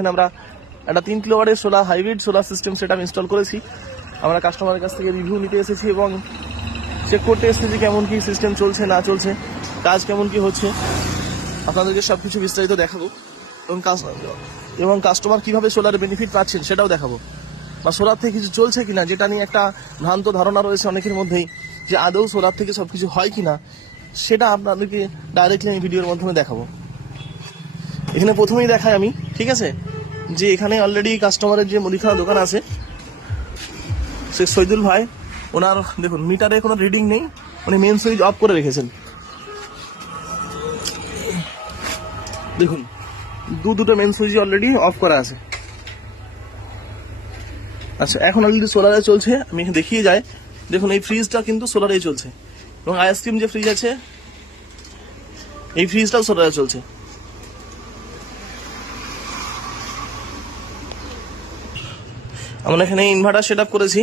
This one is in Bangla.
এখানে আমরা একটা 3 কিলোওয়াটের solar hybrid solar system set up install করেছি। আমরা কাস্টমারের কাছ থেকে রিভিউ নিতে এসেছি এবং চেক করতে এসেছি যে কেমন কি সিস্টেম চলছে না চলছে, কাজ কেমন কি হচ্ছে, আপনাদেরকে সব কিছু বিস্তারিত দেখাবো এবং কাস্টমার কিভাবে সোলারের বেনিফিট পাচ্ছেন সেটাও দেখাবো, বা সোলার থেকে কিছু চলছে কিনা, যেটা নিয়ে একটা ভ্রান্ত ধারণা রয়েছে অনেকের মধ্যেই যে আদৌ সোলার থেকে সব কিছু হয় কিনা, সেটা আপনাদেরকে ডাইরেক্টলি আমি ভিডিওর মাধ্যমে দেখাবো। এখানে প্রথমেই দেখাই আমি, ঠিক আছে, যে এখানে অলরেডি কাস্টমারের যে মুদিখানা দোকান আছে সে শহীদুল ভাই, ওনার দেখুন মিটারে কোনো রিডিং নেই, উনি মেন সুইচ অফ করে রেখেছেন। দেখুন দুটো মেন সুইচ অলরেডি অফ করা আছে। আচ্ছা, এখন অলরেডি সোলারে চলছে, আমি দেখিয়ে যাই। দেখুন এই ফ্রিজটা কিন্তু সোলারেই চলছে এবং আইসক্রিম যে ফ্রিজ আছে এই ফ্রিজটাও সোলারে চলছে। আমরা এখানে ইনভার্টার সেট আপ করেছি।